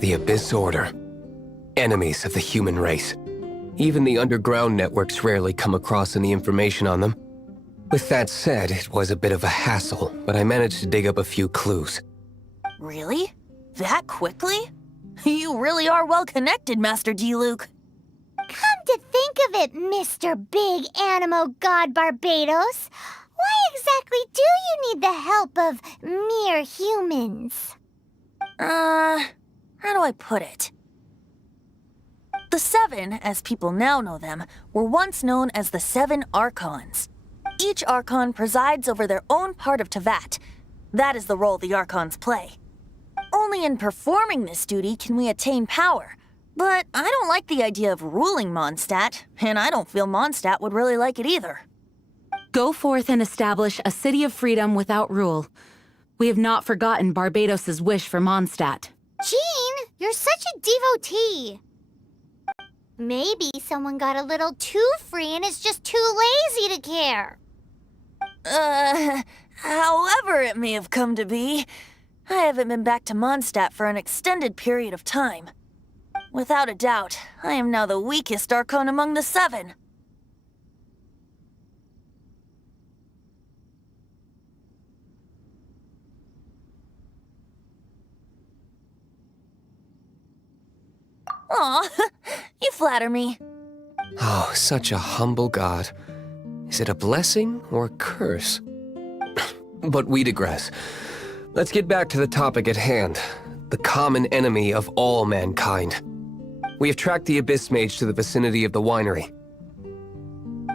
The Abyss Order. Enemies of the human race. Even the underground networks rarely come across any information on them. With that said, it was a bit of a hassle, but I managed to dig up a few clues. Really? That quickly? You really are well connected, Master D-Luke. Come to think of it, Mr. Big Animo God Barbados, why exactly do you need the help of mere humans? How do I put it? The Seven, as people now know them, were once known as the Seven Archons. Each Archon presides over their own part of Teyvat. That is the role the Archons play. Only in performing this duty can we attain power. But I don't like the idea of ruling Mondstadt, and I don't feel Mondstadt would really like it either. Go forth and establish a city of freedom without rule. We have not forgotten Barbados' wish for Mondstadt. Jean, you're such a devotee. Maybe someone got a little too free and is just too lazy to care. However it may have come to be, I haven't been back to Mondstadt for an extended period of time. Without a doubt, I am now the weakest Archon among the Seven. Aw, you flatter me. Oh, such a humble god. Is it a blessing or a curse? But we digress. Let's get back to the topic at hand. The common enemy of all mankind. We have tracked the Abyss Mage to the vicinity of the winery.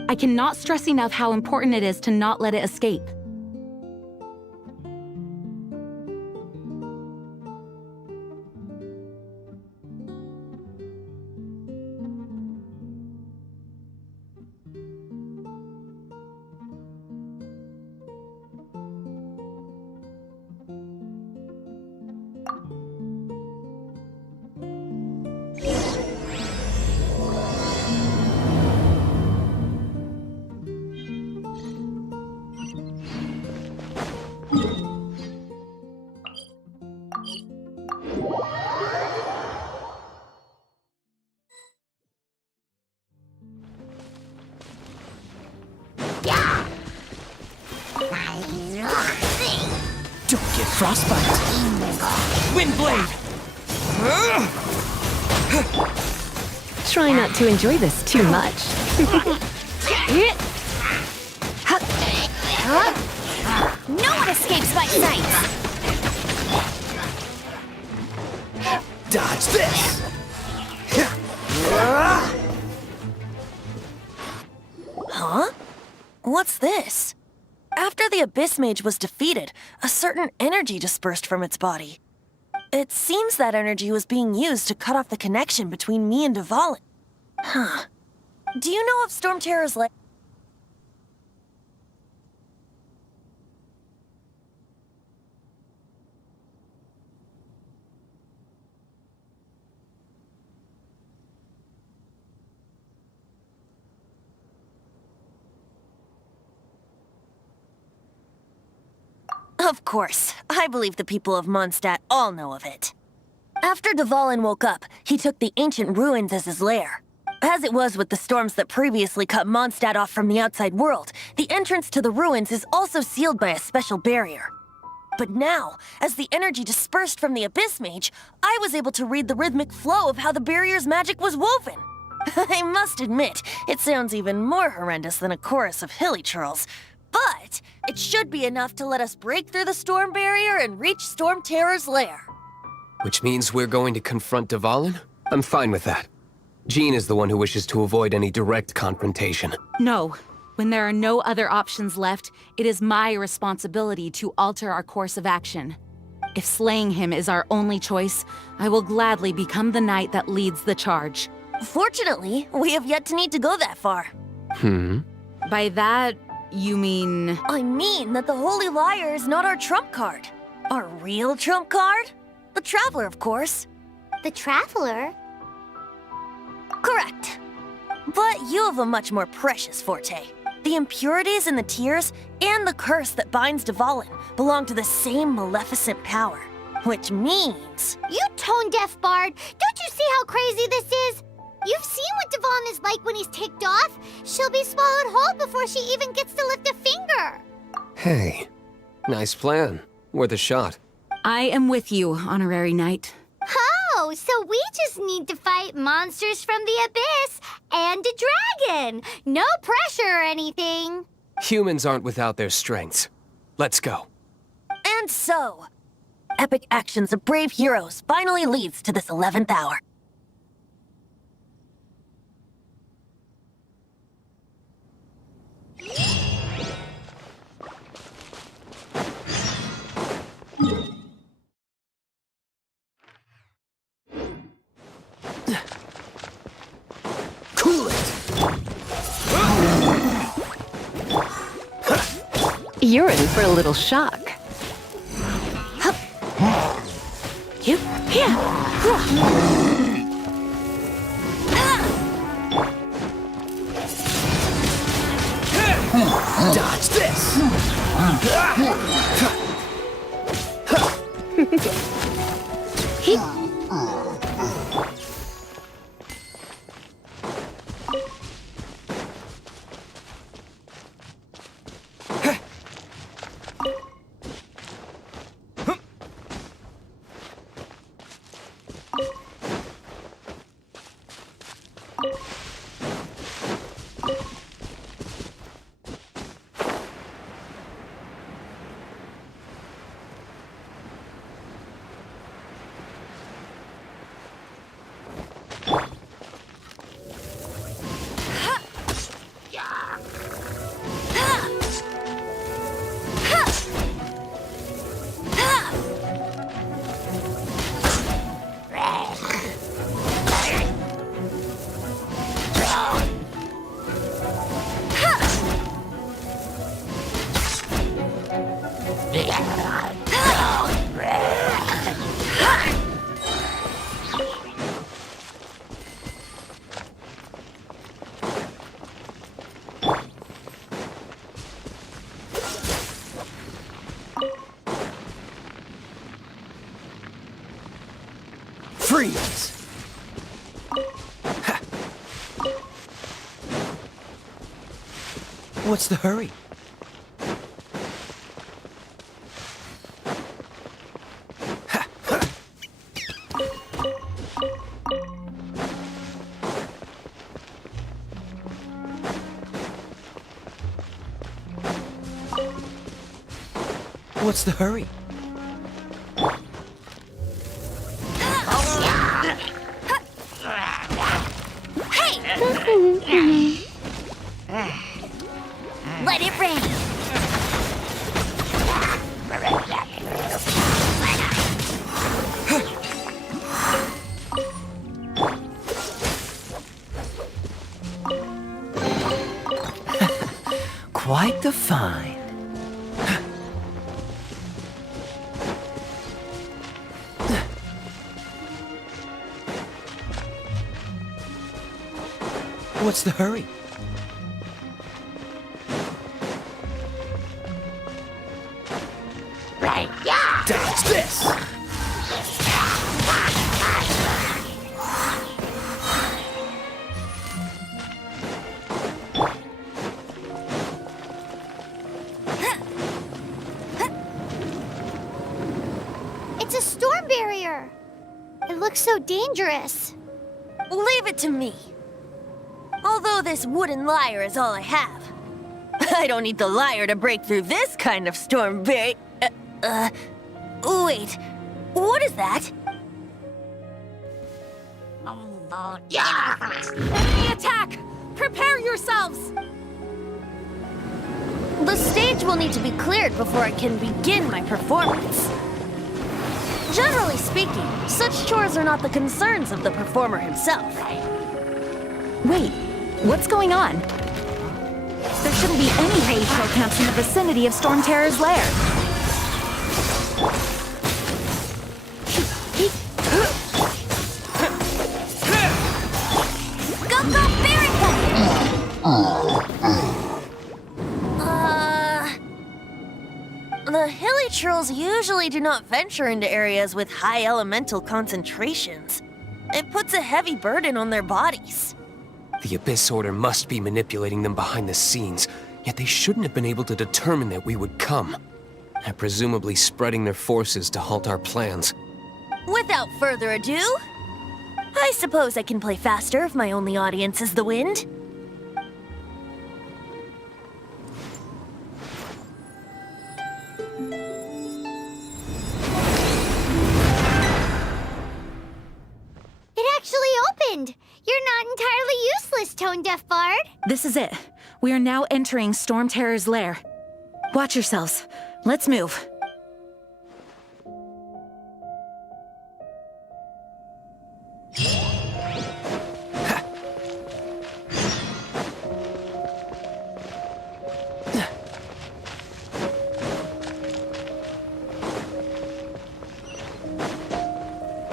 I cannot stress enough how important it is to not let it escape. Don't get frostbite. Windblade! Try not to enjoy this too much. No one escapes my sight! Dodge this! Huh? What's this? After the Abyss Mage was defeated, a certain energy dispersed from its body. It seems that energy was being used to cut off the connection between me and Dvalin. Huh. Do you know of Storm Terror's lair? Of course. I believe the people of Mondstadt all know of it. After Dvalin woke up, he took the ancient ruins as his lair. As it was with the storms that previously cut Mondstadt off from the outside world, the entrance to the ruins is also sealed by a special barrier. But now, as the energy dispersed from the Abyss Mage, I was able to read the rhythmic flow of how the barrier's magic was woven. I must admit, it sounds even more horrendous than a chorus of hilly churls. But it should be enough to let us break through the storm barrier and reach Storm Terror's lair. Which means we're going to confront Dvalin? I'm fine with that. Jean is the one who wishes to avoid any direct confrontation. No. When there are no other options left, it is my responsibility to alter our course of action. If slaying him is our only choice, I will gladly become the knight that leads the charge. Fortunately, we have yet to need to go that far. By that, you mean... I mean that the Holy Liar is not our trump card. Our real trump card? The Traveler, of course. The Traveler? Correct. But you have a much more precious forte. The impurities in the tears and the curse that binds Dvalin belong to the same maleficent power. Which means... You tone-deaf bard. Don't you see how crazy this is? You've seen what Devon is like when he's ticked off. She'll be swallowed whole before she even gets to lift a finger. Hey, nice plan. Worth a shot. I am with you, Honorary Knight. Oh, so we just need to fight monsters from the abyss and a dragon. No pressure or anything. Humans aren't without their strengths. Let's go. And so, epic actions of brave heroes finally leads to this 11th hour. Cool it! You're in for a little shock. You? Dodge this! Freeze! Ha. What's the hurry? Ha. Ha. What's the hurry? Let it rain! Quite the find. What's the hurry? Dodge this! It's a storm barrier. It looks so dangerous. Leave it to me. Although this wooden lyre is all I have. I don't need the lyre to break through this kind of storm barrier. Wait. What is that? Enemy attack! Prepare yourselves! The stage will need to be cleared before I can begin my performance. Generally speaking, such chores are not the concerns of the performer himself. Wait, what's going on? There shouldn't be any raid show camps in the vicinity of Storm Terror's lair. Go, go, Barry! The hilly trolls usually usually do not venture into areas with high elemental concentrations. It puts a heavy burden on their bodies. The Abyss Order must be manipulating them behind the scenes, yet they shouldn't have been able to determine that we would come. They're presumably spreading their forces to halt our plans. Without further ado, I suppose I can play faster if my only audience is the wind. It actually opened! You're not entirely useless, Tone Deaf Bard. This is it. We are now entering Storm Terror's lair. Watch yourselves. Let's move.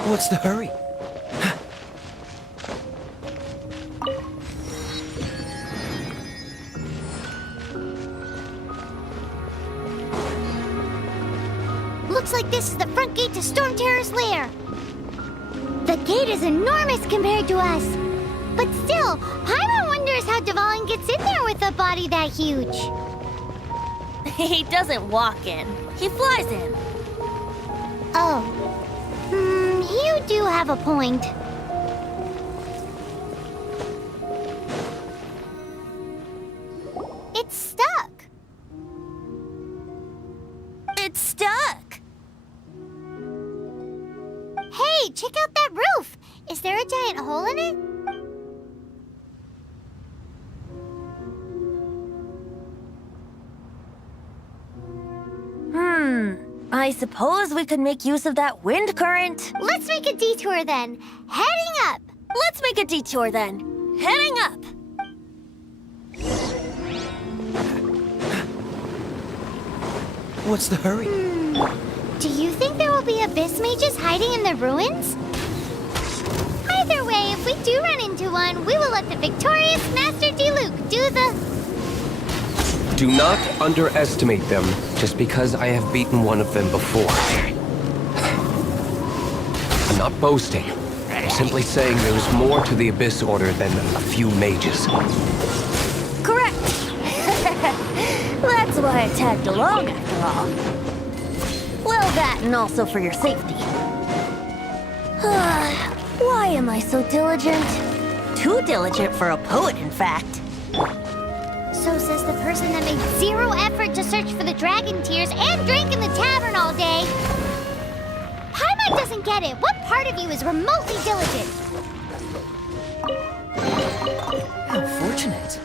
What's the hurry? Looks like this is the front gate to Storm Terror's lair. The gate is enormous compared to us. But still, Paimon wonders how Dvalin gets in there with a body that huge. He doesn't walk in. He flies in. Oh. You do have a point. It's stuck. It's stuck. Hey, check out that roof. Is there a giant hole in it? I suppose we could make use of that wind current. Let's make a detour then. Heading up. Let's make a detour then. Heading up. What's the hurry? Do you think there will be abyss mages hiding in the ruins? Either way, if we do run into one, we will let the victorious Master Diluc do the... Do not underestimate them, just because I have beaten one of them before. I'm not boasting. I'm simply saying there's more to the Abyss Order than a few mages. Correct. That's why I tagged along after all. Well, that and also for your safety. Why am I so diligent? Too diligent for a poet, in fact. So says the person that made zero effort to search for the dragon tears and drank in the tavern all day. Paimon doesn't get it. What part of you is remotely diligent? How fortunate.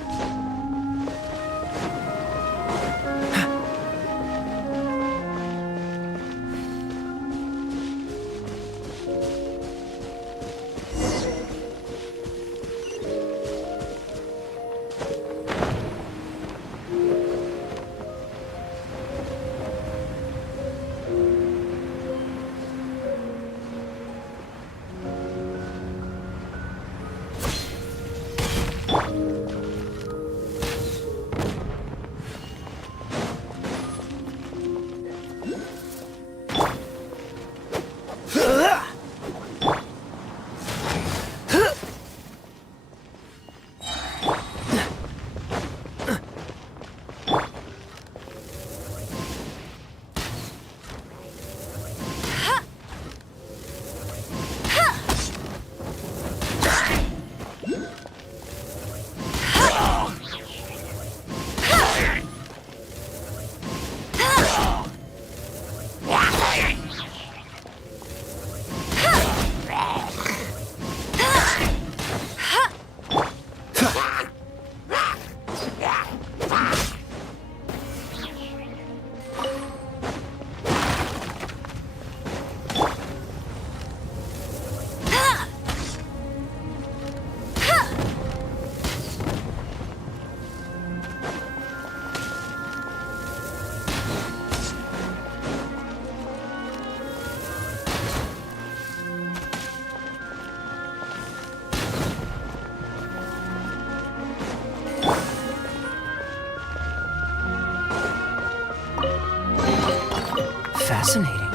Fascinating.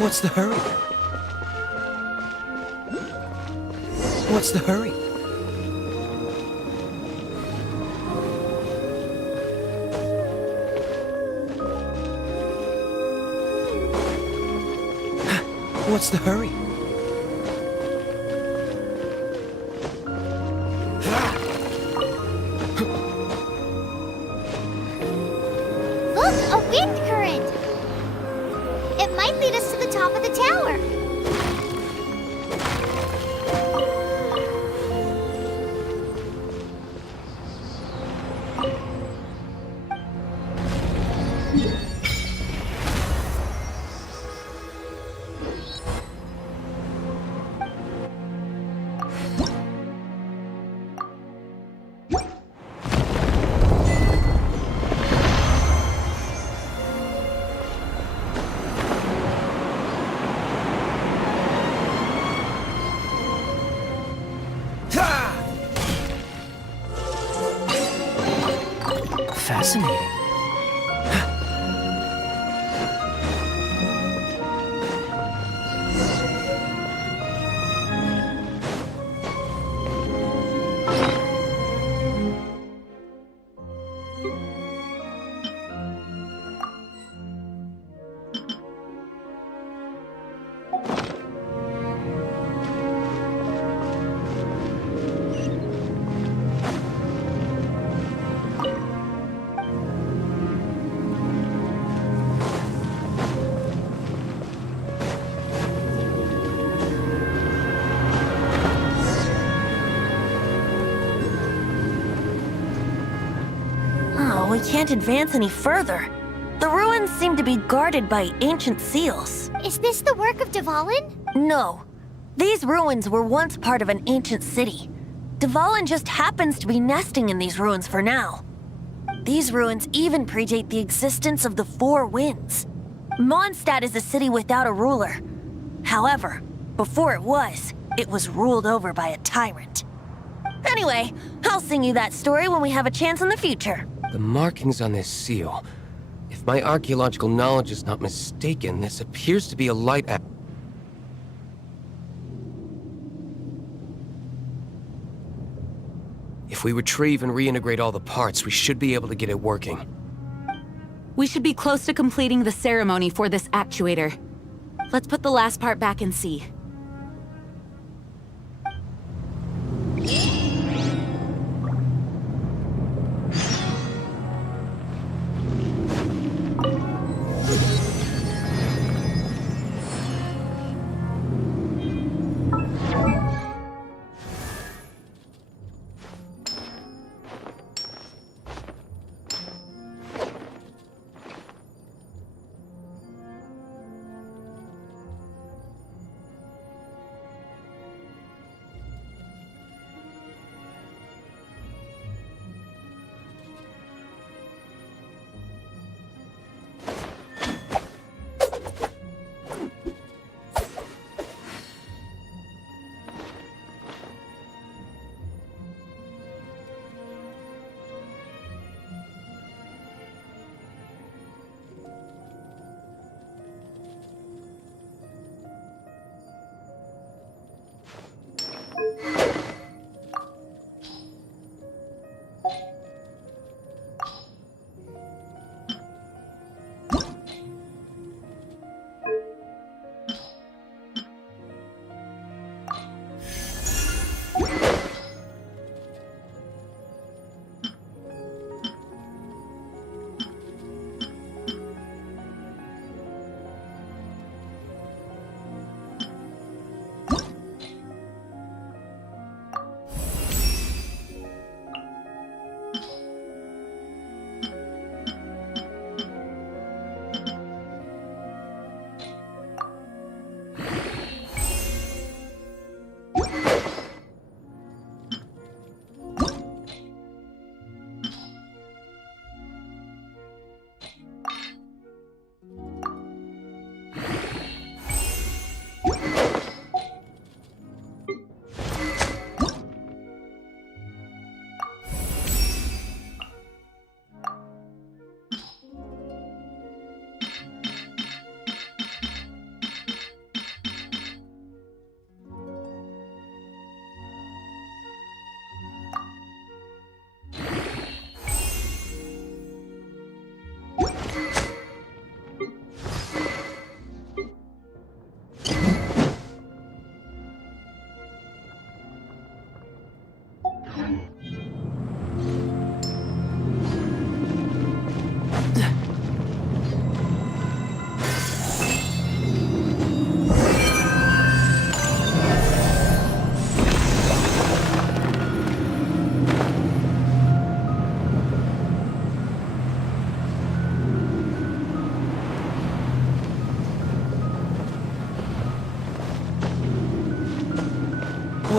What's the hurry? What's the hurry? What's the hurry? Look, a wind current! It might lead us to the top of the tower. Fascinating. Oh, we can't advance any further. The ruins seem to be guarded by ancient seals. Is this the work of Dvalin? No. These ruins were once part of an ancient city. Dvalin just happens to be nesting in these ruins for now. These ruins even predate the existence of the Four Winds. Mondstadt is a city without a ruler. However, before it was ruled over by a tyrant. Anyway, I'll sing you that story when we have a chance in the future. The markings on this seal. If my archaeological knowledge is not mistaken, this appears to be a light app. If we retrieve and reintegrate all the parts, we should be able to get it working. We should be close to completing the ceremony for this actuator. Let's put the last part back and see.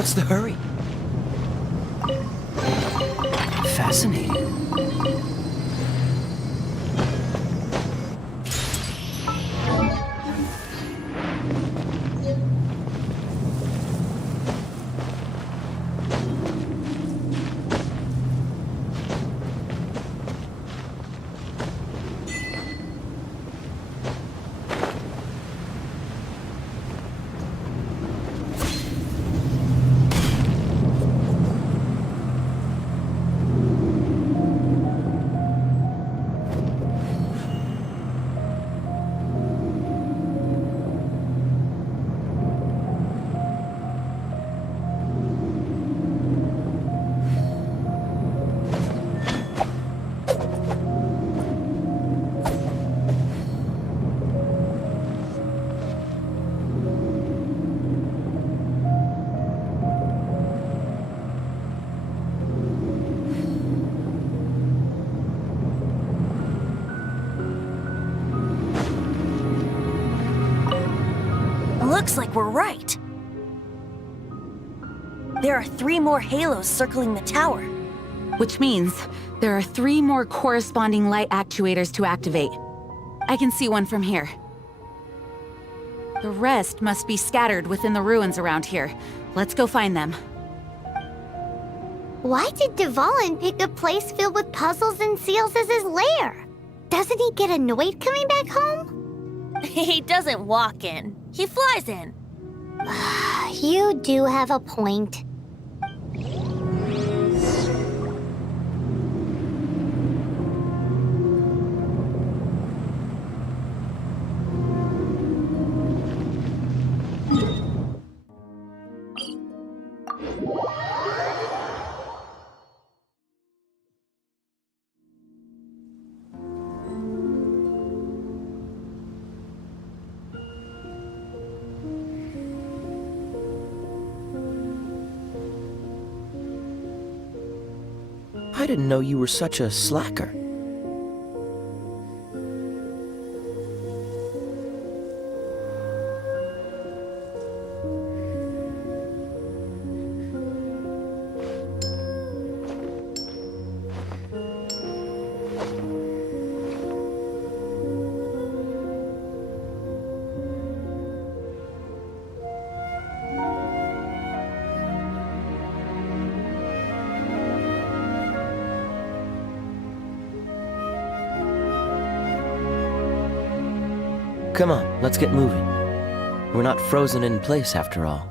What's the hurry? Fascinating. Looks like we're right. There are 3 more halos circling the tower. Which means there are 3 more corresponding light actuators to activate. I can see one from here. The rest must be scattered within the ruins around here. Let's go find them. Why did Dvalin pick a place filled with puzzles and seals as his lair? Doesn't he get annoyed coming back home? He doesn't walk in. He flies in. You do have a point. I didn't know you were such a slacker. Come on, let's get moving. We're not frozen in place after all.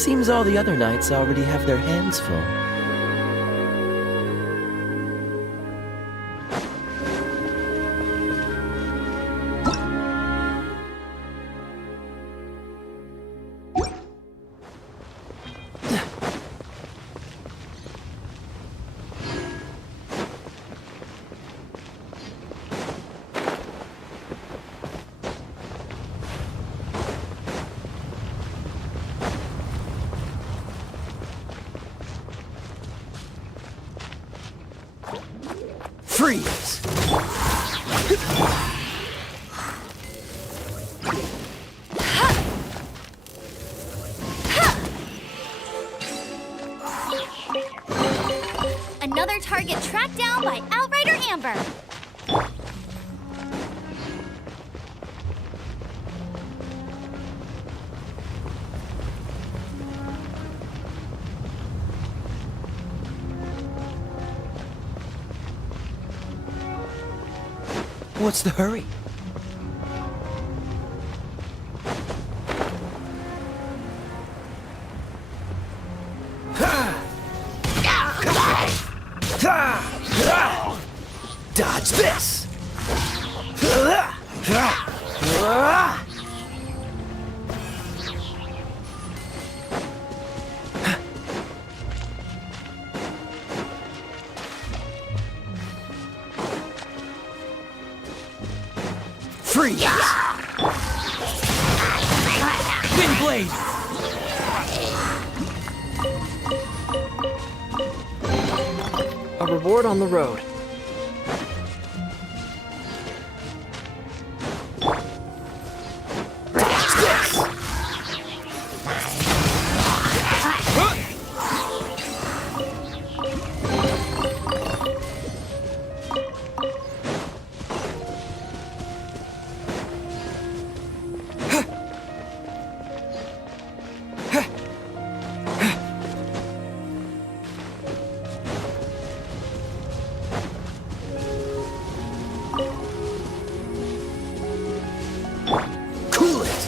Seems all the other knights already have their hands full. Freeze! Another target tracked down by Outrider Amber. What's the hurry? Dodge this! Freeze! Wind blade! A reward on the road. Cool it!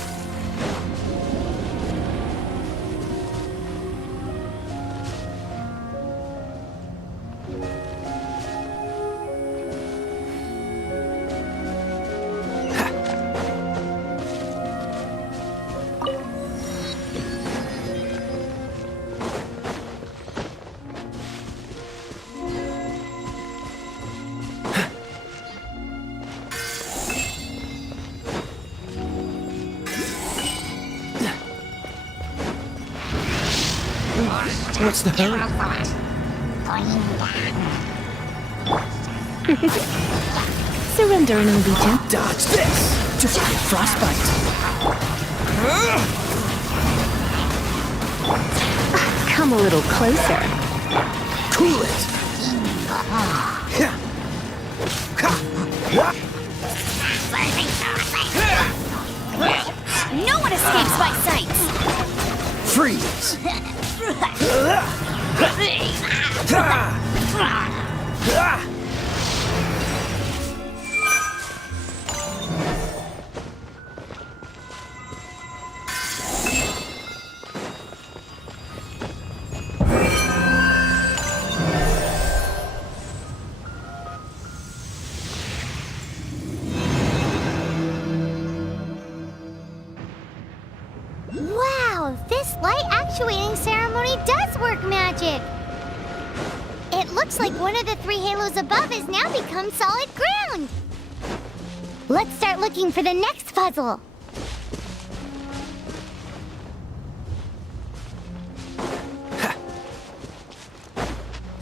What's the hurry? Surrender and I'll be gentle. Dodge this! Just get frostbite. Come a little closer. Cool it! No one escapes my sight. Freeze! Wow, this light actuating ceremony does work magic. It looks like one of the three halos above has now become solid ground. Let's start looking for the next puzzle.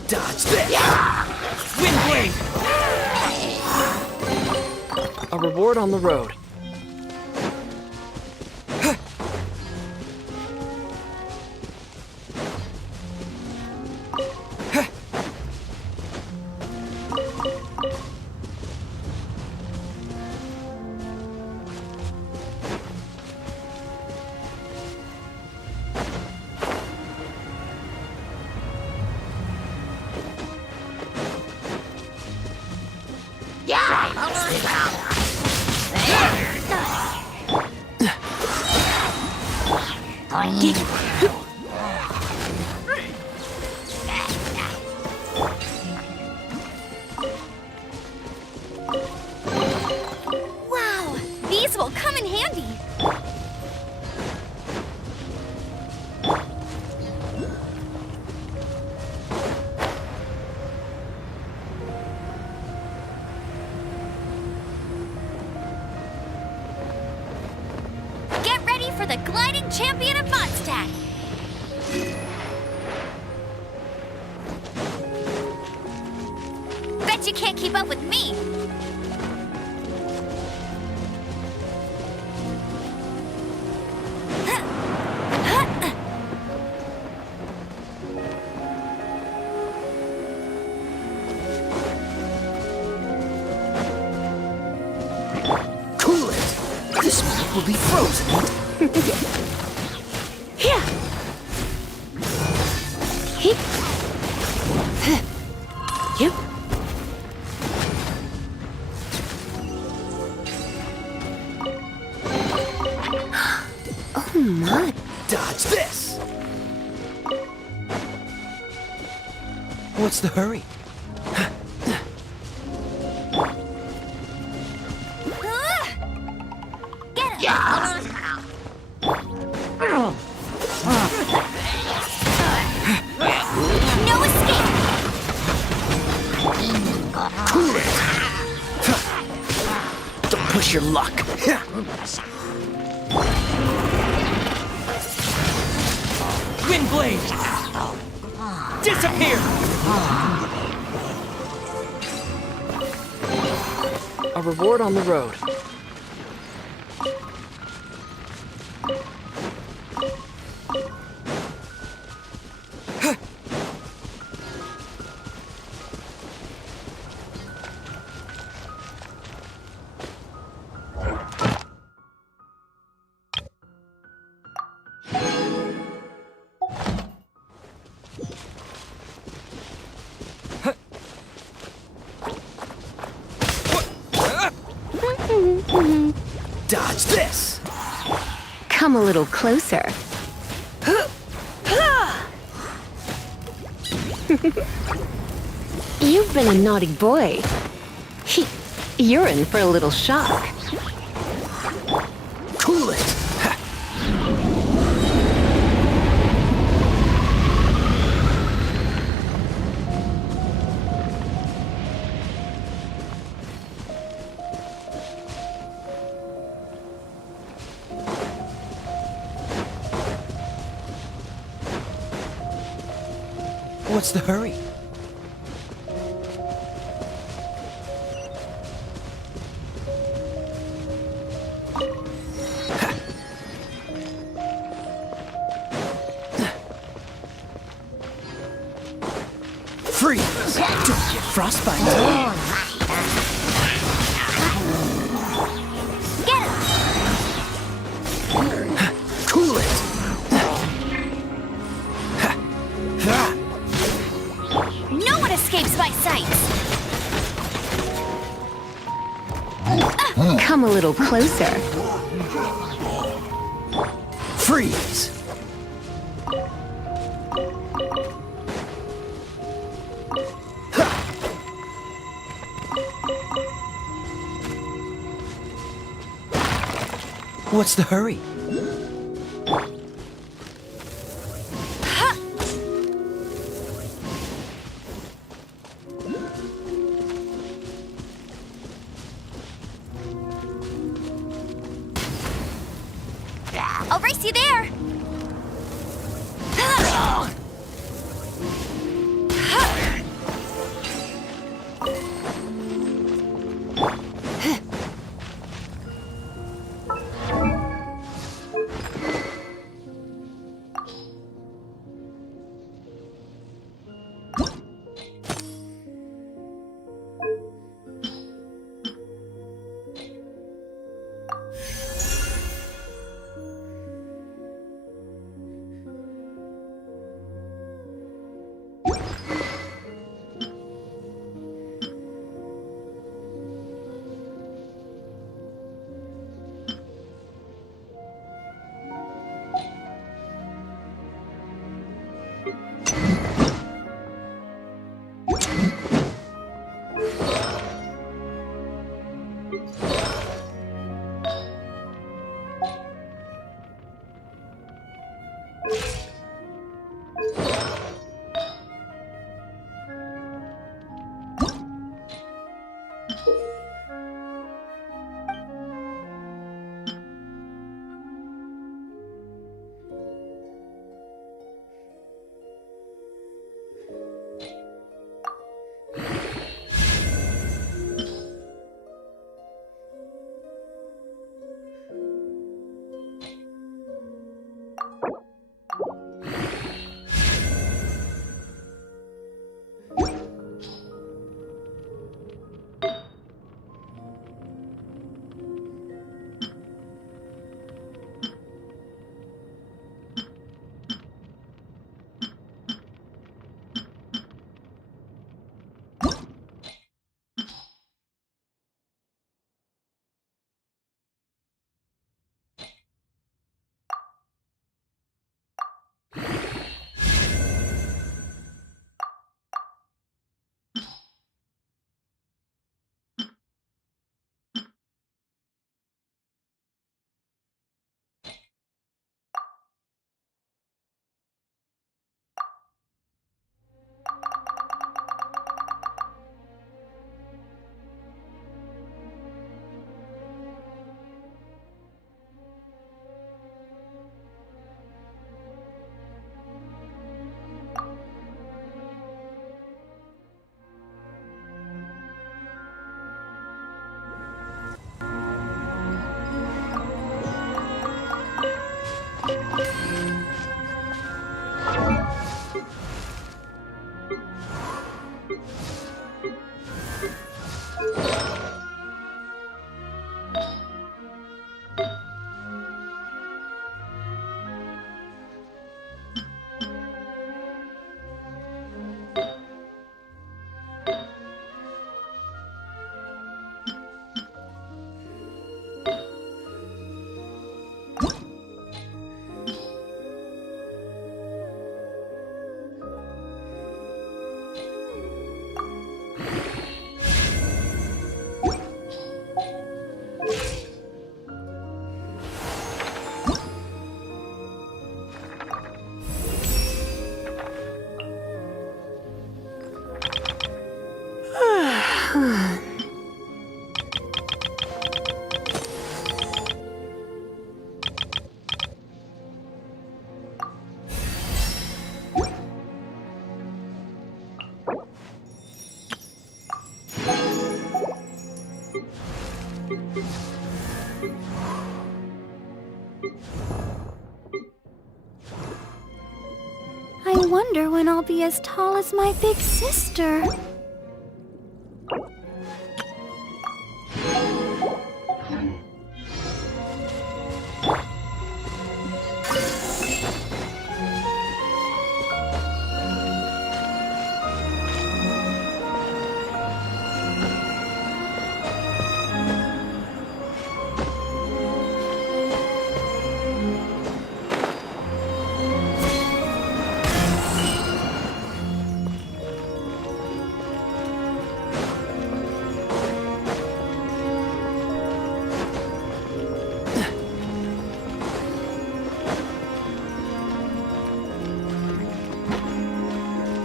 Dodge this! Wind blade! A reward on the road. This will come in handy. Get ready for the gliding champion of Mondstadt. Bet you can't keep up with me. Cool it! This moment will be frozen. Yeah. Hip. Yep. Oh my. Dodge this! What's the hurry? Get him! No escape! Cool it! Don't push your luck. Windblade! Disappear! A reward on the road. Dodge this! Come a little closer. You've been a naughty boy. You're in for a little shock. Cool it! What's the hurry? Freeze! Don't get frostbite. Get him! Cool it! No one escapes my sights! Come a little closer. Freeze! What's the hurry? I'll race you there! wonder when I'll be as tall as my big sister.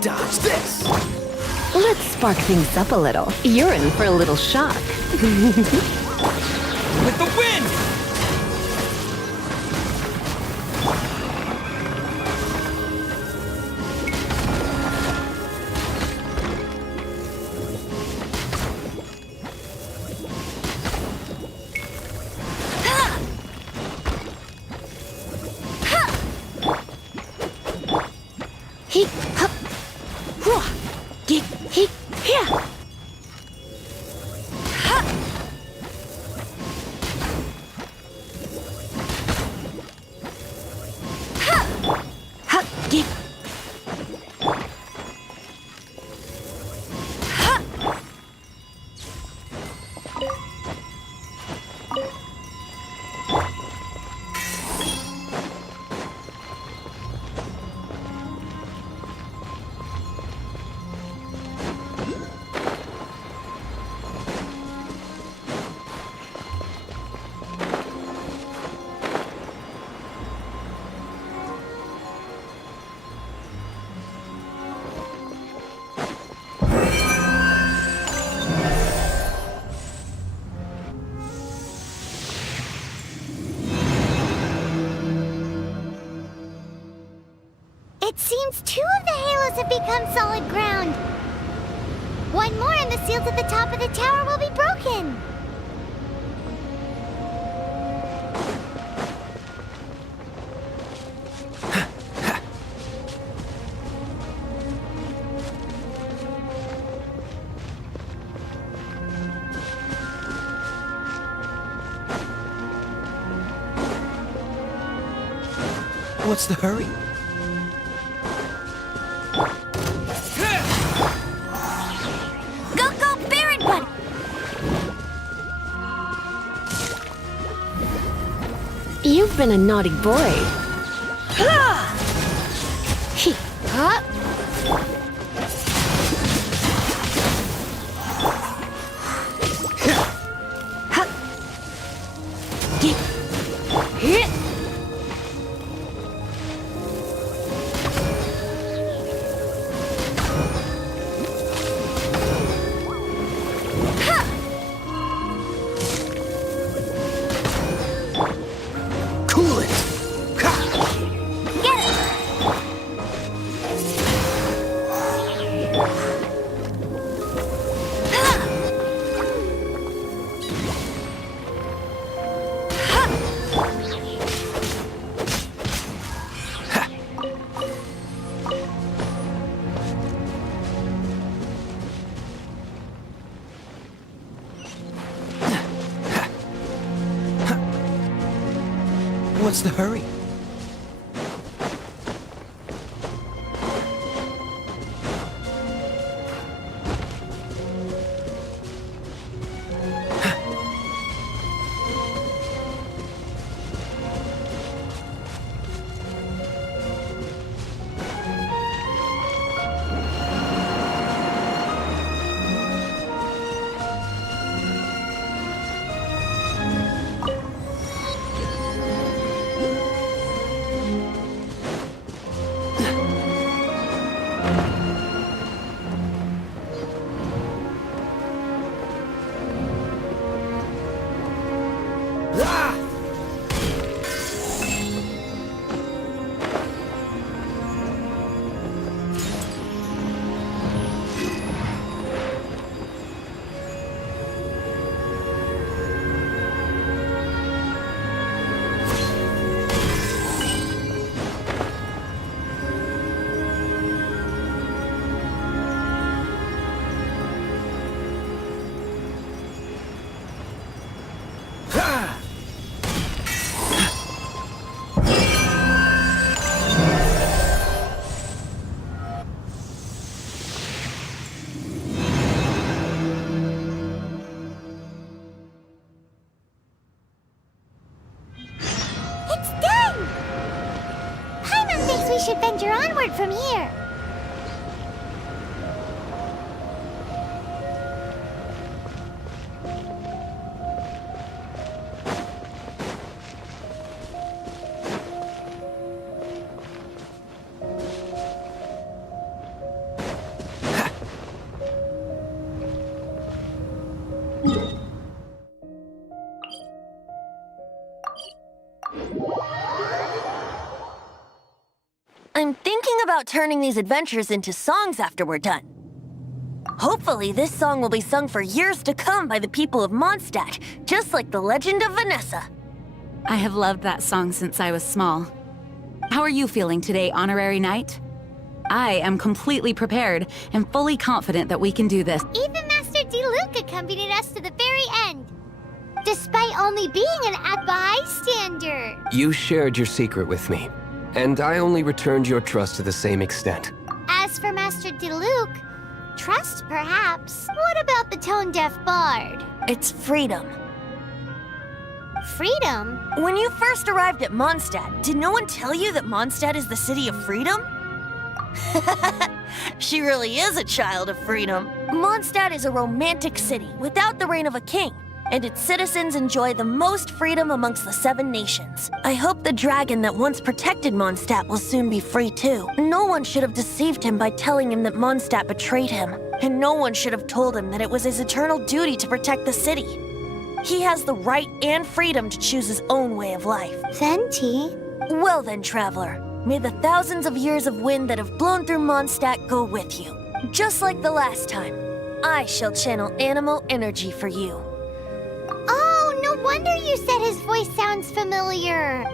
Dodge this! Let's spark things up a little. You're in for a little shock. With the wind! He, hup, hua, gi, he, here. Ha, gi. It seems 2 of the halos have become solid ground. One more and the seal to the top of the tower will be broken. What's the hurry? Go, go, Baron Bud! You've been a naughty boy. He, Huh? ha, gi, here. Cool it! Get it! What's the hurry? should venture onward from here. I'm thinking about turning these adventures into songs after we're done. Hopefully, this song will be sung for years to come by the people of Mondstadt, just like the legend of Vanessa. I have loved that song since I was small. How are you feeling today, Honorary Knight? I am completely prepared and fully confident that we can do this. Even Master Diluc accompanied us to the very end, despite only being an bystander. You shared your secret with me, and I only returned your trust to the same extent. As for Master Diluc, trust perhaps. What about the tone-deaf bard? It's freedom. Freedom? When you first arrived at Mondstadt, did no one tell you that Mondstadt is the city of freedom? She really is a child of freedom. Mondstadt is a romantic city without the reign of a king, and its citizens enjoy the most freedom amongst the 7 nations. I hope the dragon that once protected Mondstadt will soon be free too. No one should have deceived him by telling him that Mondstadt betrayed him, and no one should have told him that it was his eternal duty to protect the city. He has the right and freedom to choose his own way of life. Venti? Well then, traveler, may the thousands of years of wind that have blown through Mondstadt go with you. Just like the last time, I shall channel animal energy for you. Oh, no wonder you said his voice sounds familiar.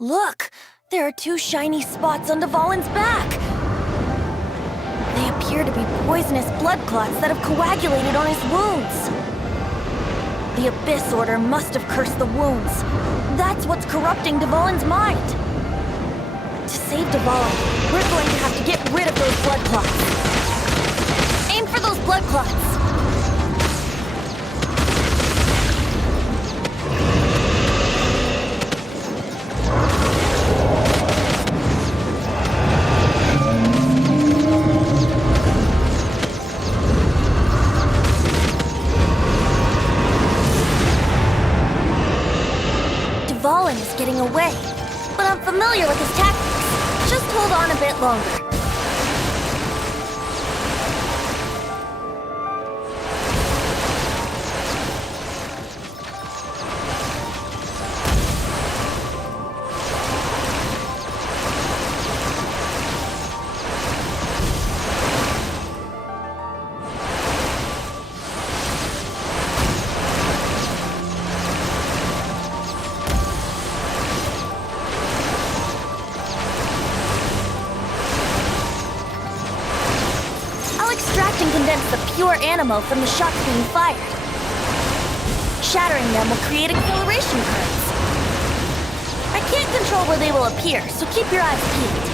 Look! There are 2 shiny spots on Dvalin's back! They appear to be poisonous blood clots that have coagulated on his wounds. The Abyss Order must have cursed the wounds. That's what's corrupting Dvalin's mind. To save Dvalin, we're going to have to get rid of those blood clots. Aim for those blood clots! Dvalin is getting away, but I'm familiar with his tactics. Just hold on a bit longer. And condense the pure animo from the shots being fired. Shattering them will create acceleration currents. I can't control where they will appear, so keep your eyes peeled.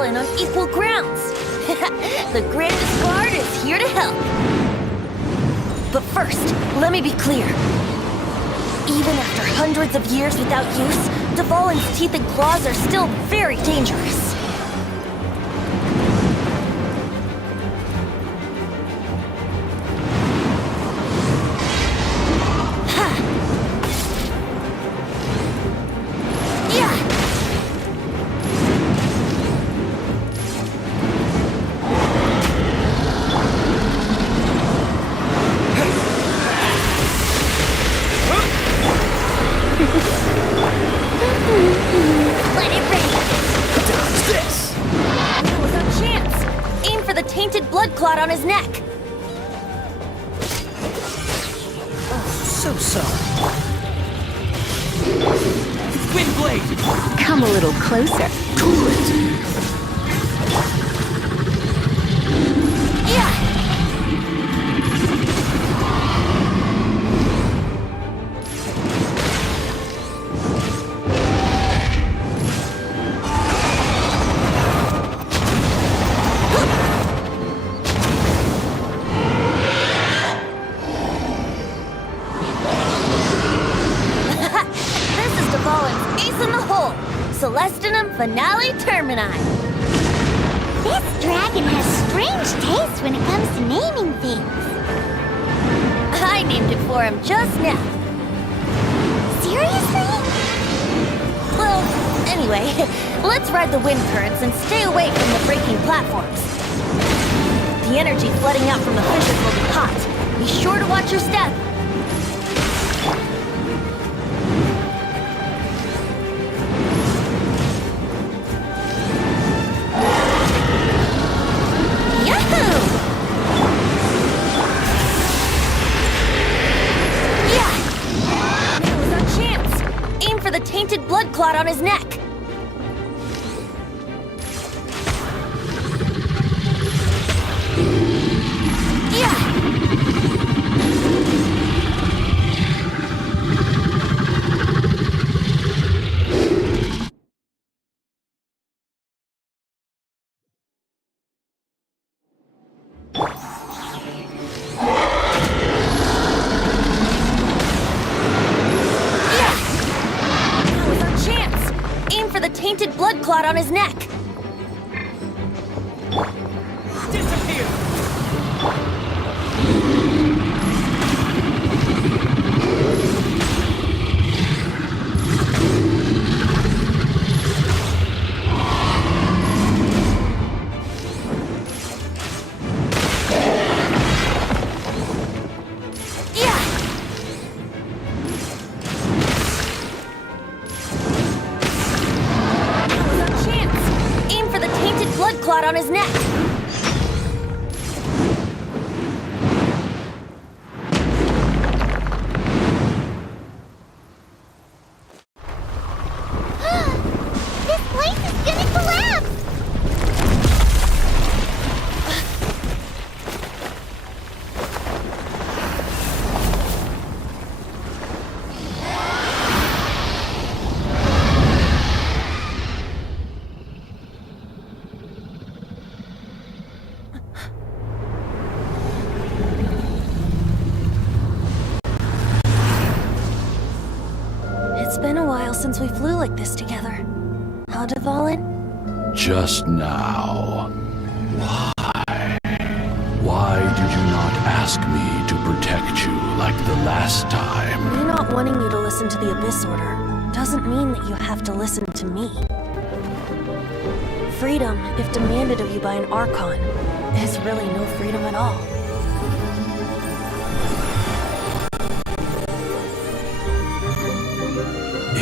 Dvalin on equal grounds. The Grandest Guard is here to help. But first, let me be clear. Even after hundreds of years without use, Dvalin's teeth and claws are still very dangerous. Let it rain! Dodge this! That was our chance! Aim for the tainted blood clot on his neck! So sorry. Windblade! Come a little closer. Cool it! Yeah! Celestinum Finale Termini. This dragon has strange taste when it comes to naming things. I named it for him just now. Seriously? Well, anyway, let's ride the wind currents and stay away from the breaking platforms. The energy flooding out from the fishes will be hot. Be sure to watch your step. Tainted blood clot on his neck. Tainted blood clot on his neck. Disappear! Clot on his neck. This place is gonna collapse! It's been a while since we flew like this together. How, Dvalin? Just now. Why? Why did you not ask me to protect you like the last time? Me not wanting you to listen to the Abyss Order doesn't mean that you have to listen to me. Freedom, if demanded of you by an Archon, is really no freedom at all.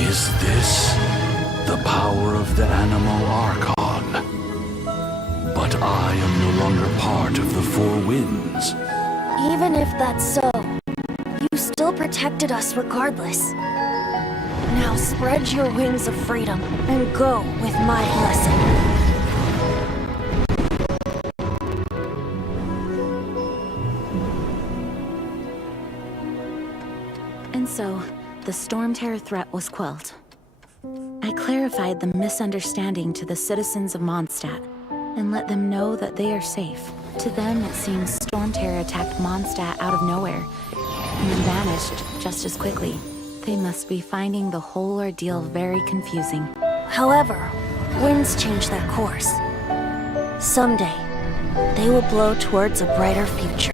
Is this the power of the Animo Archon? But I am no longer part of the Four Winds. Even if that's so, you still protected us regardless. Now spread your wings of freedom and go with my blessing. And so, the Storm Terror threat was quelled. I clarified the misunderstanding to the citizens of Mondstadt and let them know that they are safe. To them, it seems Storm Terror attacked Mondstadt out of nowhere and then vanished just as quickly. They must be finding the whole ordeal very confusing. However, winds change their course. Someday, they will blow towards a brighter future.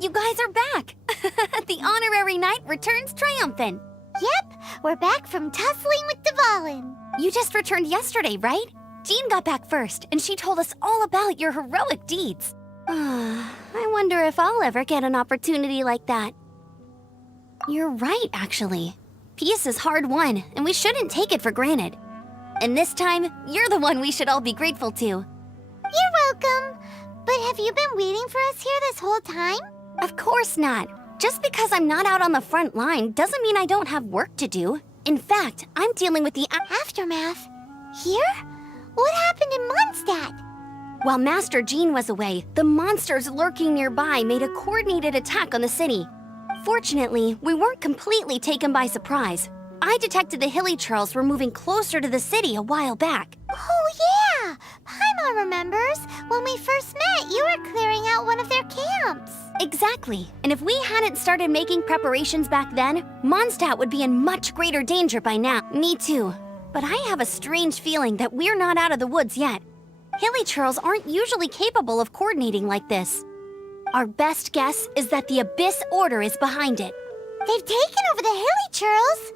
You guys are back! The honorary knight returns triumphant. Yep, we're back from tussling with Dvalin. You just returned yesterday, right? Jean got back first, and she told us all about your heroic deeds. I wonder if I'll ever get an opportunity like that. You're right, actually. Peace is hard won, and we shouldn't take it for granted. And this time, you're the one we should all be grateful to. You're welcome. But have you been waiting for us here this whole time? Of course not. Just because I'm not out on the front line doesn't mean I don't have work to do. In fact, I'm dealing with the aftermath. Here? What happened in Mondstadt? While Master Jean was away, the monsters lurking nearby made a coordinated attack on the city. Fortunately, we weren't completely taken by surprise. I detected the Hilly Churls were moving closer to the city a while back. Oh yeah! Paimon remembers. When we first met, you were clearing out one of their camps. Exactly. And if we hadn't started making preparations back then, Mondstadt would be in much greater danger by now. Me too. But I have a strange feeling that we're not out of the woods yet. Hilly Churls aren't usually capable of coordinating like this. Our best guess is that the Abyss Order is behind it. They've taken over the Hilly Churls?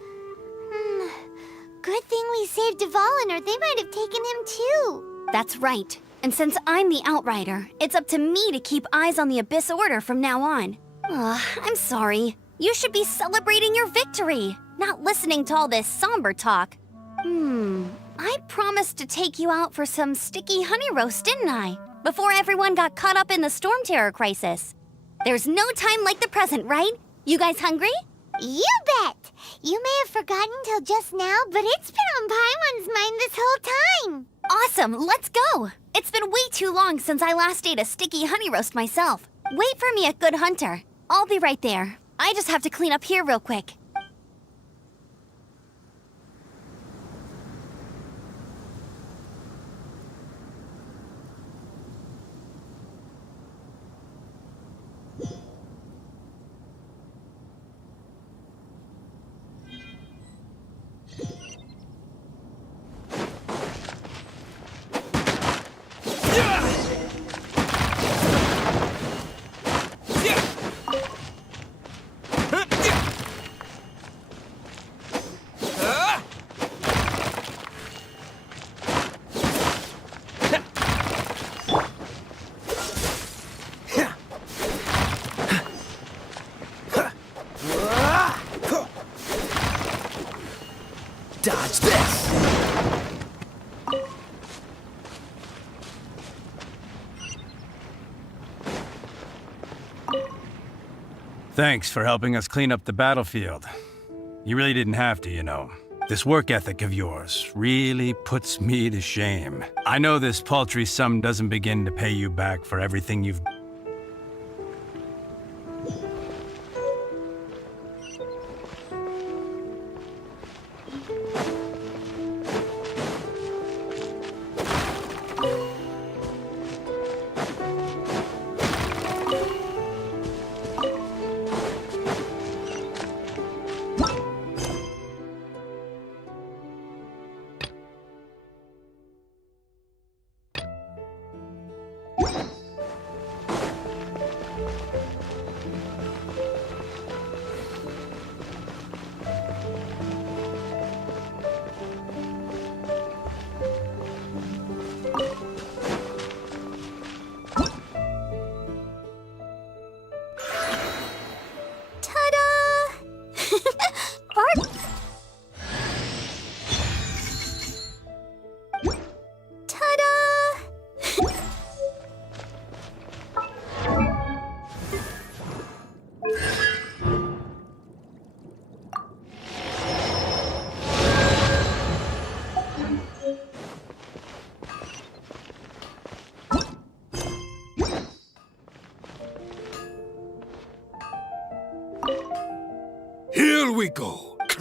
Good thing we saved Dvalin, or they might have taken him too. That's right. And since I'm the Outrider, it's up to me to keep eyes on the Abyss Order from now on. I'm sorry. You should be celebrating your victory, not listening to all this somber talk. I promised to take you out for some sticky honey roast, didn't I? Before everyone got caught up in the Storm Terror crisis. There's no time like the present, right? You guys hungry? You bet! You may have forgotten till just now, but it's been on Paimon's mind this whole time. Awesome, let's go! It's been way too long since I last ate a sticky honey roast myself. Wait for me at Good Hunter. I'll be right there. I just have to clean up here real quick. Dodge this! Thanks for helping us clean up the battlefield. You really didn't have to, you know. This work ethic of yours really puts me to shame. I know this paltry sum doesn't begin to pay you back for everything you've...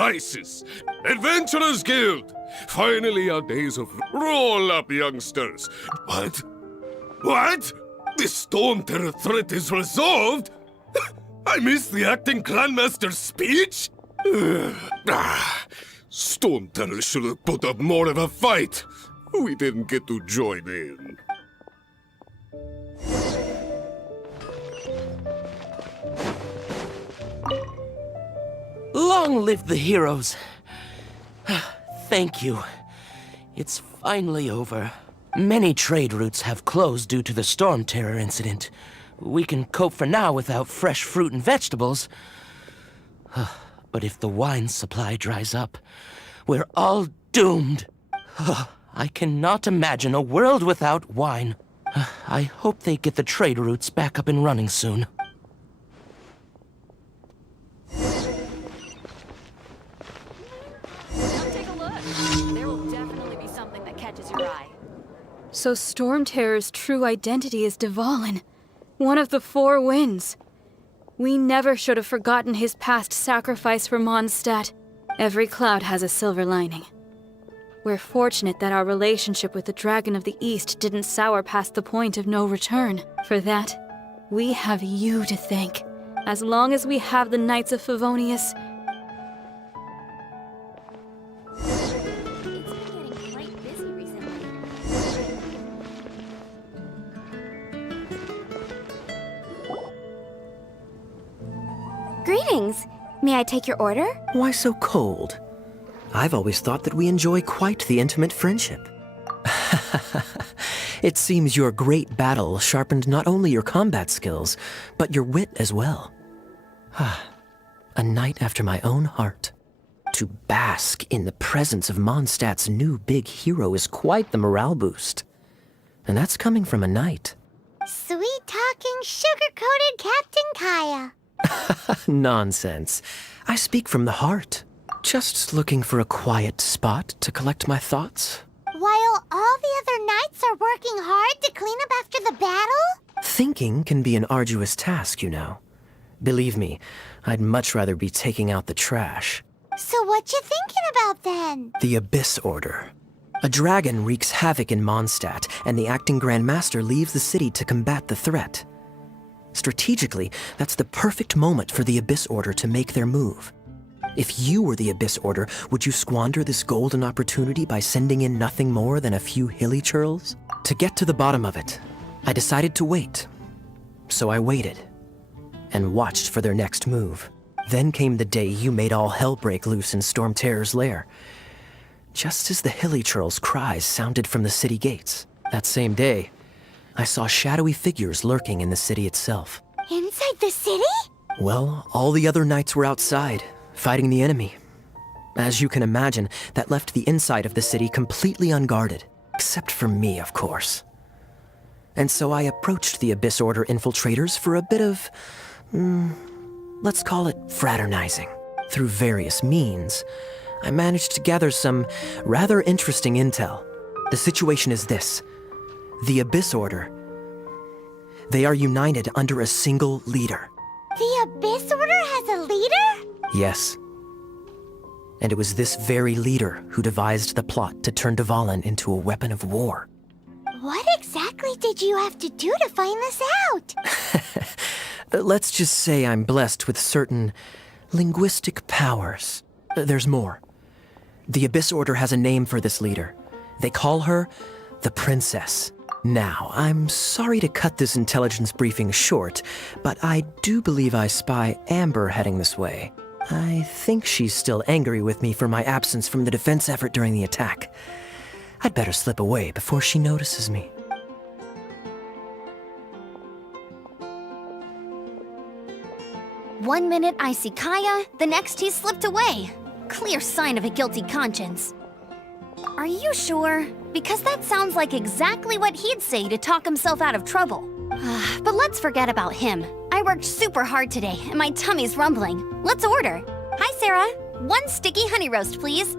crisis. Adventurers Guild! Finally our days of roll up, youngsters. What? What? The Storm Terror threat is resolved? I missed the acting Grandmaster's speech? Storm Terror should have put up more of a fight. We didn't get to join in. Long live the heroes. Thank you. It's finally over. Many trade routes have closed due to the Storm Terror incident. We can cope for now without fresh fruit and vegetables. But if the wine supply dries up, we're all doomed. I cannot imagine a world without wine. I hope they get the trade routes back up and running soon. Come take a look. There will definitely be something that catches your eye. So Storm Terror's true identity is Dvalin, one of the Four Winds. We never should have forgotten his past sacrifice for Mondstadt. Every cloud has a silver lining. We're fortunate that our relationship with the Dragon of the East didn't sour past the point of no return. For that, we have you to thank. As long as we have the Knights of Favonius, It's been getting quite busy recently. Greetings. May I take your order? Why so cold? I've always thought that we enjoy quite the intimate friendship. It seems your great battle sharpened not only your combat skills, but your wit as well. A knight after my own heart. To bask in the presence of Mondstadt's new big hero is quite the morale boost. And that's coming from a knight. Sweet-talking, sugar-coated Captain Kaya. Nonsense. I speak from the heart. Just looking for a quiet spot to collect my thoughts. While all the other knights are working hard to clean up after the battle? Thinking can be an arduous task, you know. Believe me, I'd much rather be taking out the trash. So what you thinking about then? The Abyss Order. A dragon wreaks havoc in Mondstadt, and the acting Grand Master leaves the city to combat the threat. Strategically, that's the perfect moment for the Abyss Order to make their move. If you were the Abyss Order, would you squander this golden opportunity by sending in nothing more than a few hilly churls? To get to the bottom of it, I decided to wait. So I waited, and watched for their next move. Then came the day you made all hell break loose in Storm Terror's lair. Just as the hilly churls' cries sounded from the city gates. That same day, I saw shadowy figures lurking in the city itself. Inside the city? Well, all the other knights were outside, fighting the enemy. As you can imagine, that left the inside of the city completely unguarded. Except for me, of course. And so I approached the Abyss Order infiltrators for a bit of, let's call it fraternizing. Through various means, I managed to gather some rather interesting intel. The situation is this. The Abyss Order. They are united under a single leader. The Abyss Order has a leader? Yes. And it was this very leader who devised the plot to turn Dvalin into a weapon of war. What exactly did you have to do to find this out? Let's just say I'm blessed with certain linguistic powers. There's more. The Abyss Order has a name for this leader. They call her the Princess. Now, I'm sorry to cut this intelligence briefing short, but I do believe I spy Amber heading this way. I think she's still angry with me for my absence from the defense effort during the attack. I'd better slip away before she notices me. One minute I see Kaya, the next he's slipped away. Clear sign of a guilty conscience. Are you sure? Because that sounds like exactly what he'd say to talk himself out of trouble. But let's forget about him. I worked super hard today, and my tummy's rumbling. Let's order. Hi, Sarah. 1 sticky honey roast, please.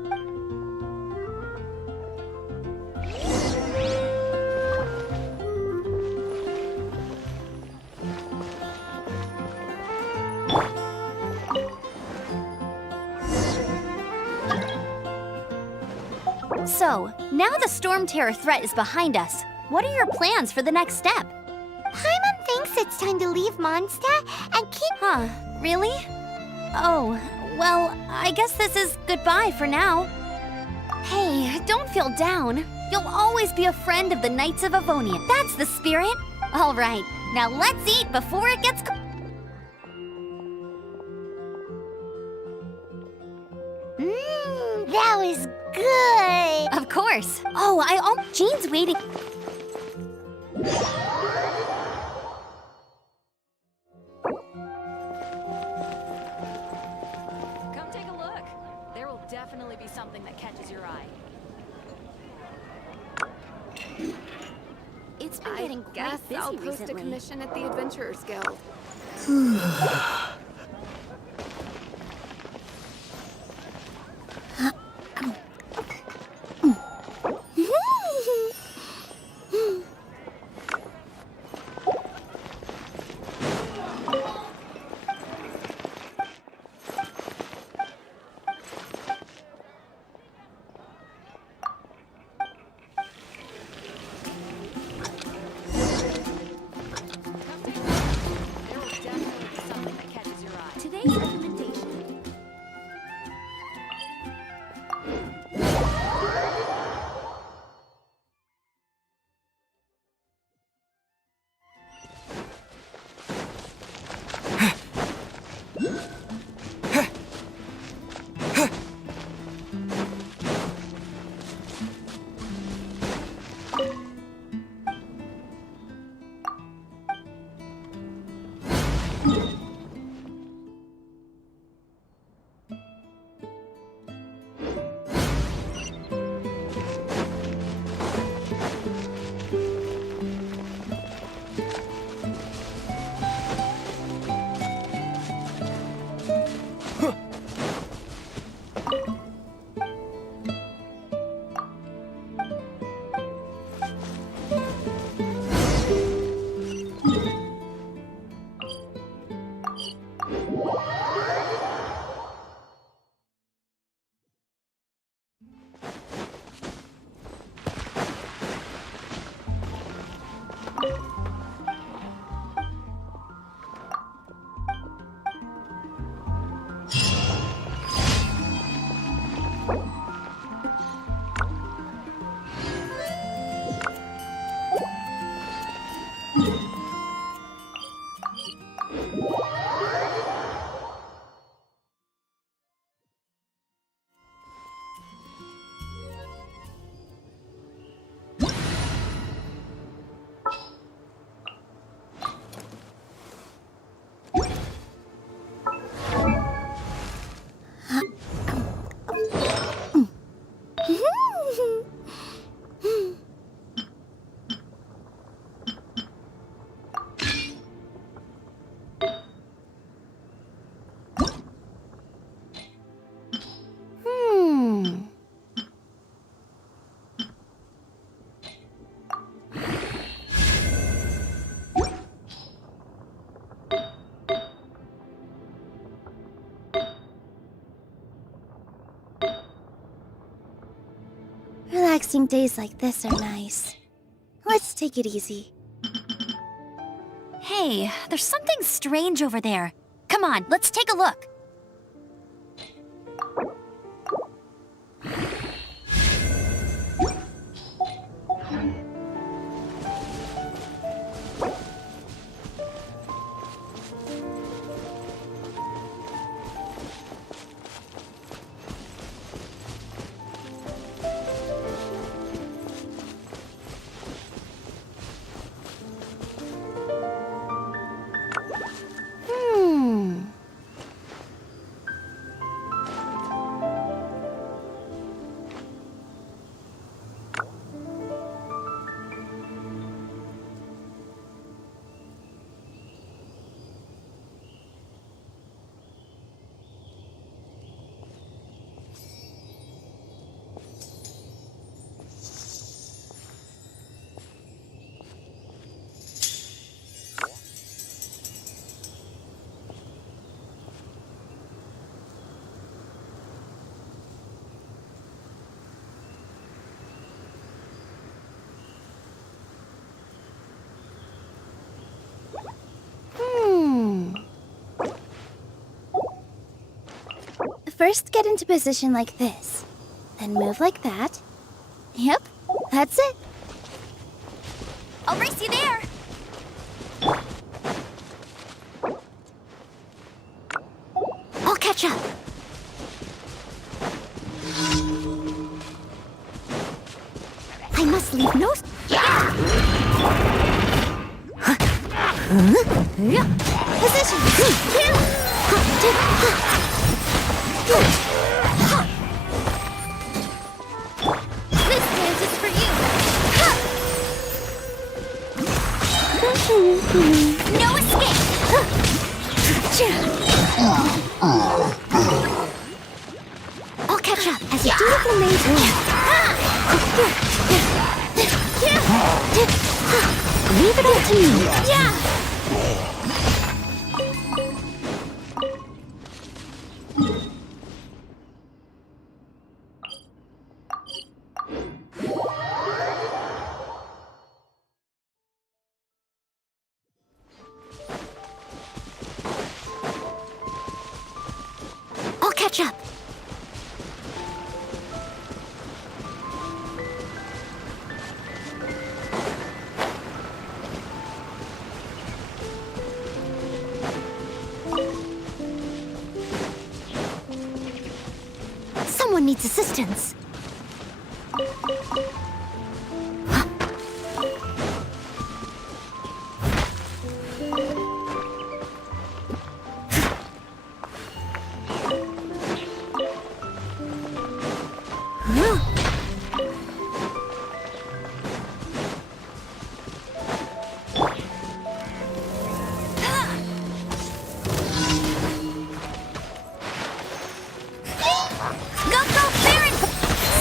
So, now the Storm Terror threat is behind us. What are your plans for the next step? Paimon thinks it's time to leave Mondstadt and keep... Huh, really? Oh, well, I guess this is goodbye for now. Hey, don't feel down. You'll always be a friend of the Knights of Avonia. That's the spirit. All right, now let's eat before it gets... That was good. Of course. Oh, Jean's waiting. Come take a look. There will definitely be something that catches your eye. It's been getting quite busy I'll post recently. a commission at the Adventurers Guild. There will definitely be something that catches your eye. Today's recommendation. Relaxing days like this are nice. Let's take it easy. Hey, there's something strange over there. Come on, let's take a look. first get into position like this. Then move like that. Yep, that's it. I'll race you there. I'll catch up. I must leave no... Position! This dance is for you! No escape! I'll catch up as a dutiful maid will. Leave it all to me. Yeah! I'll catch up. Someone needs assistance.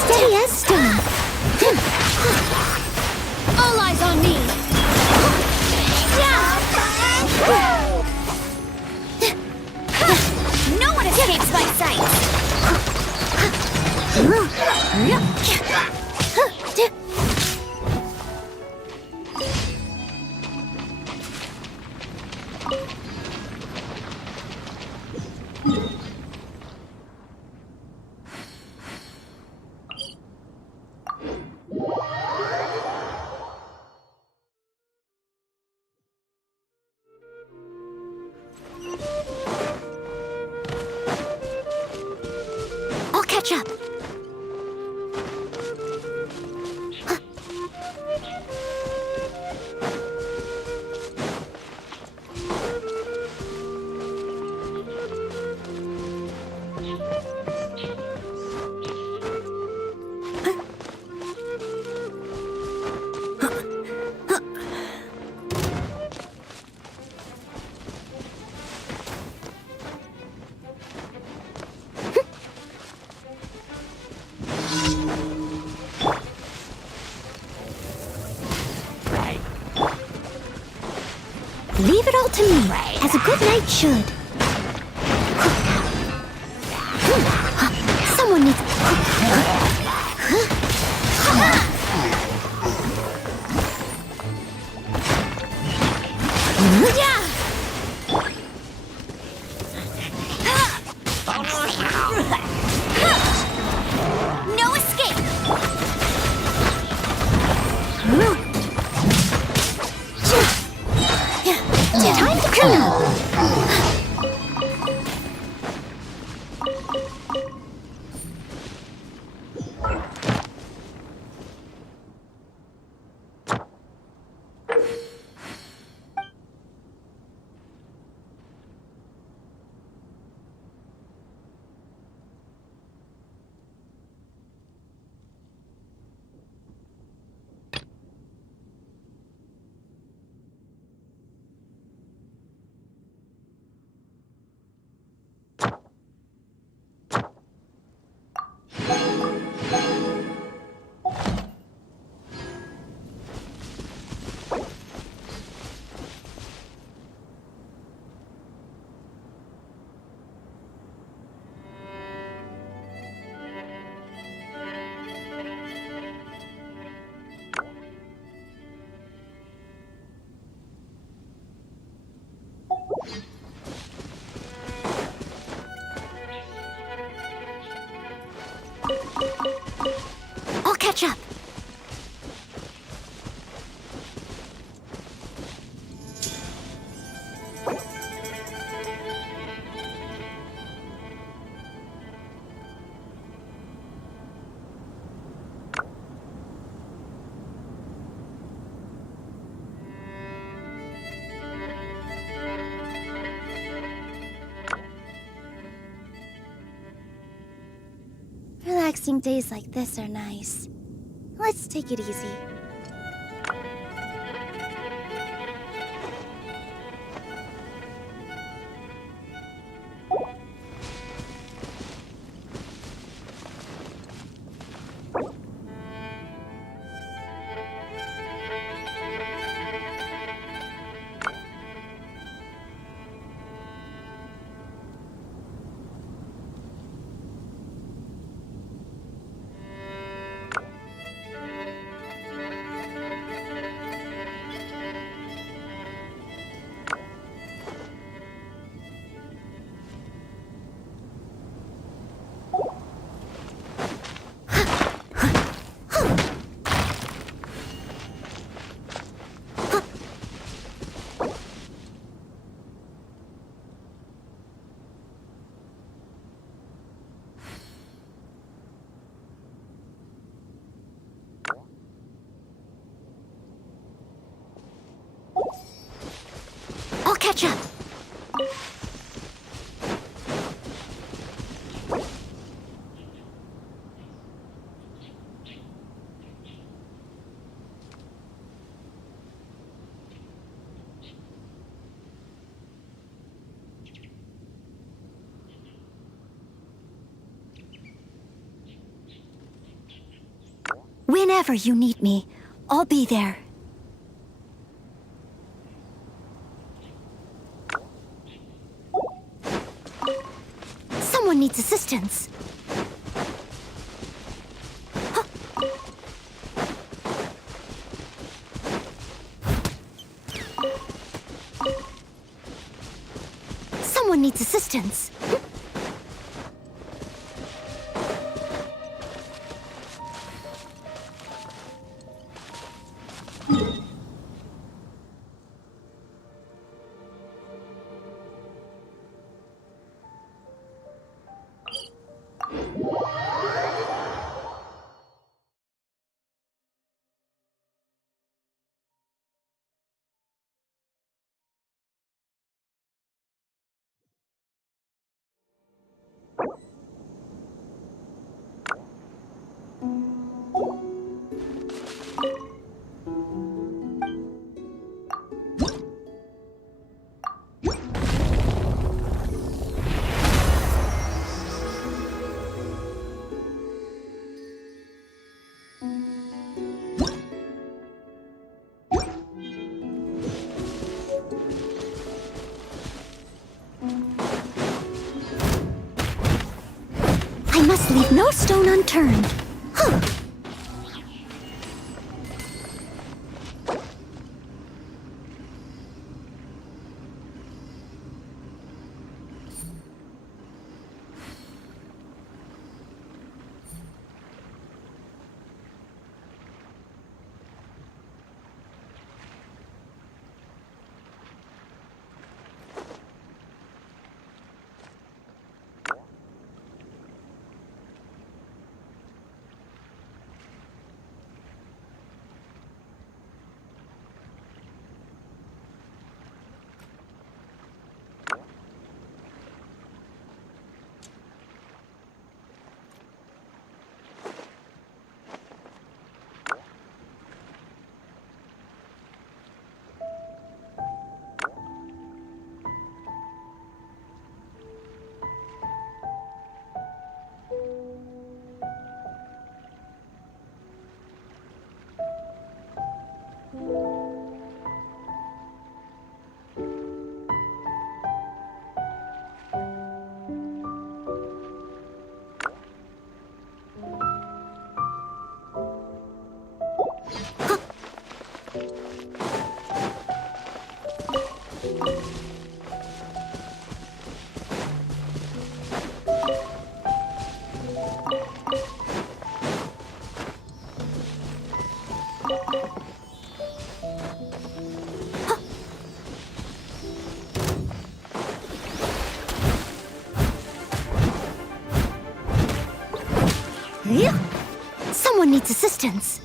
Steady as stone. All eyes on me. No one escapes my sight. I'll catch up. Leave it all to me, as a good knight should. Someone needs... No escape. Time to clean up. catch up. Relaxing days like this are nice. Let's take it easy. I'll catch up. Whenever you need me, I'll be there. Someone needs assistance. Huh. Someone needs assistance. I must leave no stone unturned. Huh. Someone needs assistance.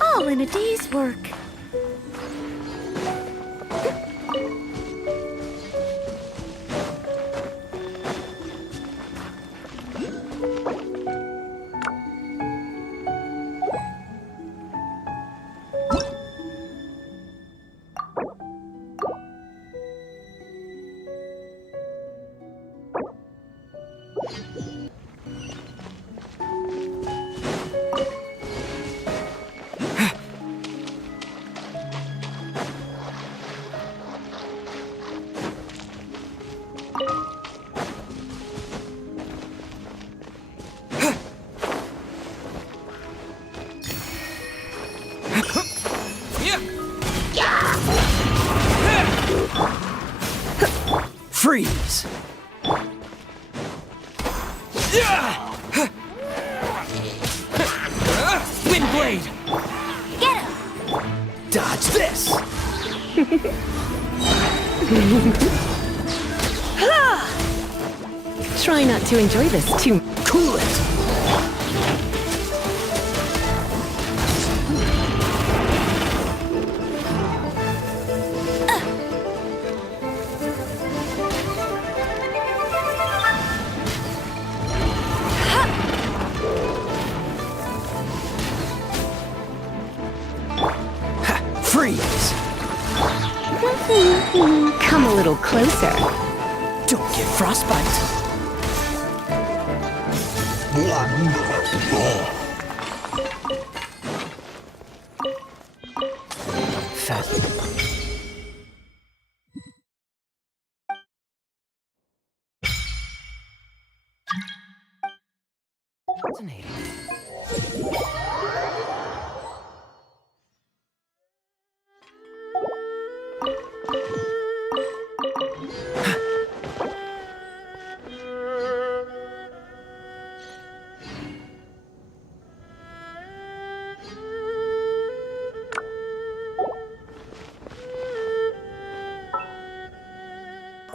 All in a day's work. Freeze! Wind blade! Get him! Dodge this! Try not to enjoy this too. Cool it! Freeze! Come a little closer. Don't get frostbite! Fascinating.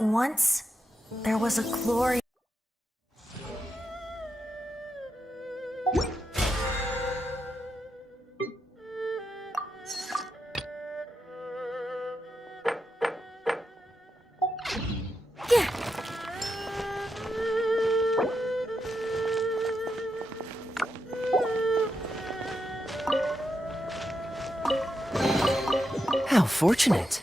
Once, there was a glorious... How fortunate.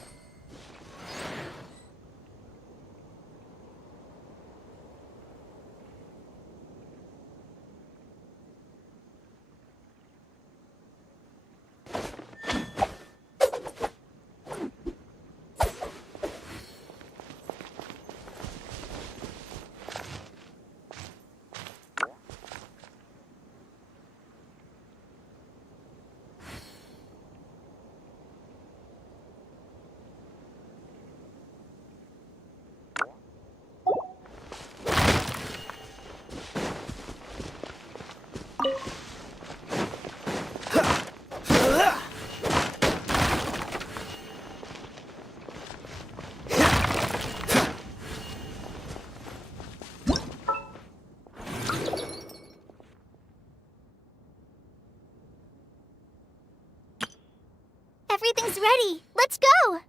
Everything's ready. Let's go!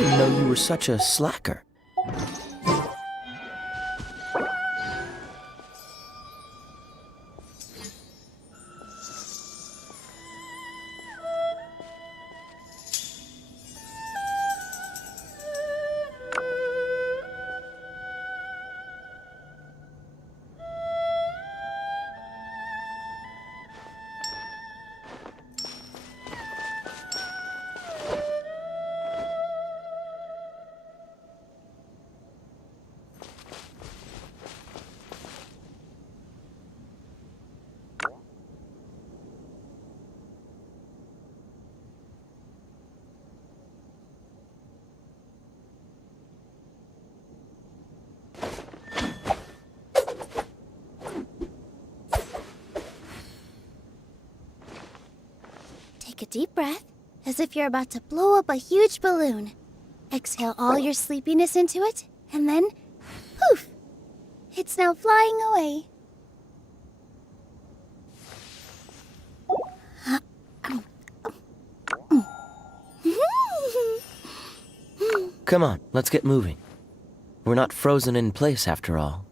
didn't know you were such a slacker. Take a deep breath, as if you're about to blow up a huge balloon. Exhale all your sleepiness into it, and then, poof! It's now flying away. Come on, let's get moving. We're not frozen in place after all.